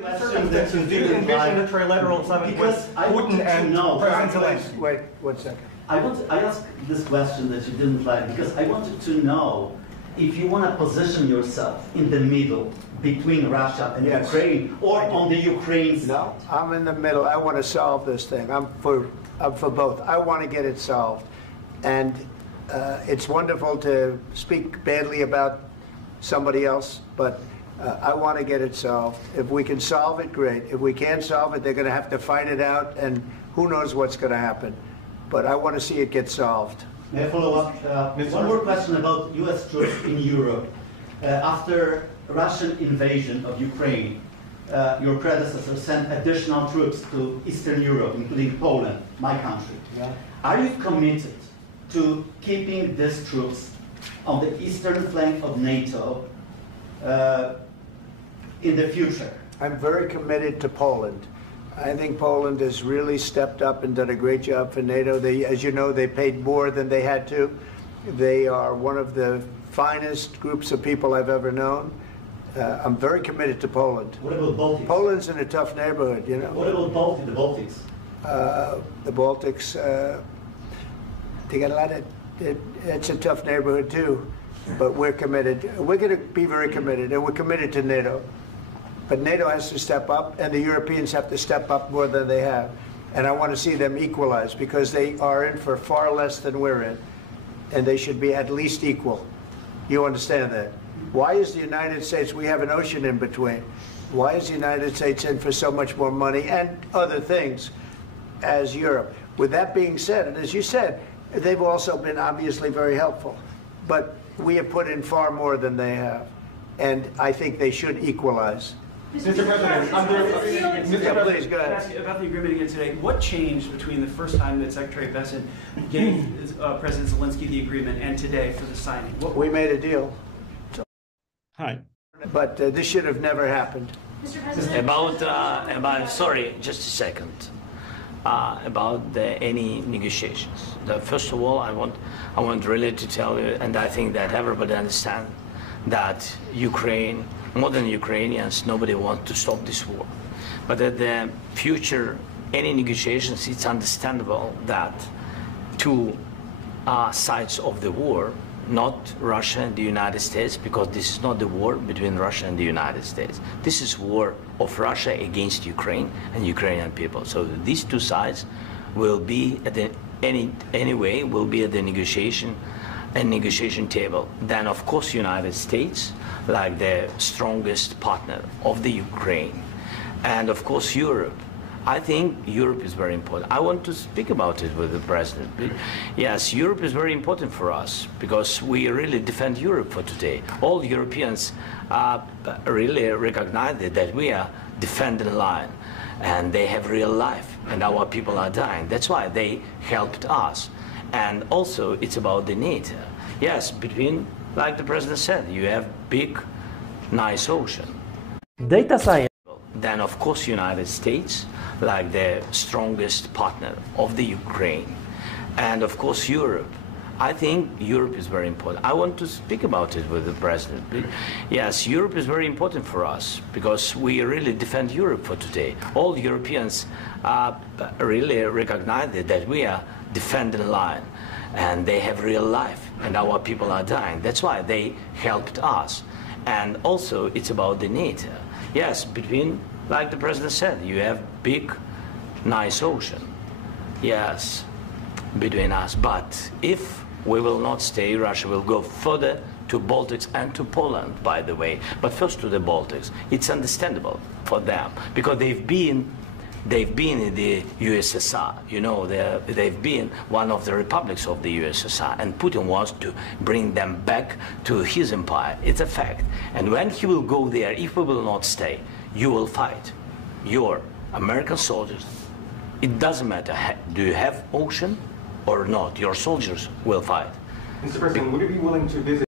Do you envision a trilateral summit with Putin and President Zelensky? Wait 1 second. I asked this question that you didn't like because I wanted to know if you want to position yourself in the middle between Russia and Ukraine, or on the Ukraine's. No, I'm in the middle. I want to solve this thing. I'm for both. I want to get it solved, and it's wonderful to speak badly about somebody else, but I want to get it solved. If we can solve it, great. If we can't solve it, they're going to have to fight it out, and who knows what's going to happen. But I want to see it get solved. May I follow up? One more question about U.S. troops in Europe. After Russian invasion of Ukraine, your predecessor sent additional troops to Eastern Europe, including Poland, my country. Yeah. Are you committed to keeping these troops on the eastern flank of NATO in the future? I'm very committed to Poland. I think Poland has really stepped up and done a great job for NATO. As you know, they paid more than they had to. They are one of the finest groups of people I've ever known. I'm very committed to Poland. What about Baltics? Poland's in a tough neighborhood, you know. What about the Baltics? The Baltics, they got a lot of, it's a tough neighborhood too. But we're committed. We're going to be very committed, and we're committed to NATO. But NATO has to step up, and the Europeans have to step up more than they have. And I want to see them equalize, because they are in for far less than we're in, and they should be at least equal. You understand that? Why is the United States, we have an ocean in between, why is the United States in for so much more money and other things as Europe? With that being said, and as you said, they've also been obviously very helpful. But we have put in far more than they have, and I think they should equalize. Mr. President, please go ahead. Ask you about the agreement again today. What changed between the first time that Secretary Bessent gave President Zelensky the agreement and today for the signing? We made a deal. Hi. But this should have never happened. Mr. President. About sorry, just a second. About any negotiations. First of all, I want really to tell you, and I think that everybody understands that Ukraine, modern Ukrainians, nobody wants to stop this war. But at the future, any negotiations, it's understandable that two sides of the war, not Russia and the United States, because this is not the war between Russia and the United States. This is war of Russia against Ukraine and Ukrainian people. So these two sides will be at the anyway will be at the negotiation table. Then of course United States, like the strongest partner of the Ukraine, and of course Europe. I think Europe is very important. I want to speak about it with the President. Yes, Europe is very important for us because we really defend Europe for today. All Europeans really recognize that we are defending the line, and they have real life, and our people are dying. That's why they helped us. And also, it's about the NATO. Yes, between, like the President said, you have big, nice ocean. Data science. Then, of course, United States, like the strongest partner of the Ukraine, and of course Europe. I think Europe is very important. I want to speak about it with the President. Yes, Europe is very important for us because we really defend Europe for today. All Europeans really recognize that we are defending the line, and they have real life, and our people are dying. That's why they helped us. And also, it's about the NATO. Yes, between, like the President said, you have big, nice ocean. Yes, between us. But if we will not stay, Russia will go further to Baltics and to Poland, by the way. But first to the Baltics. It's understandable for them because they've been in the USSR. You know, they've been one of the republics of the USSR, and Putin wants to bring them back to his empire. It's a fact. And when he will go there, if we will not stay, you will fight. Your American soldiers, it doesn't matter, do you have ocean or not, your soldiers will fight. Mr. President, would you be willing to visit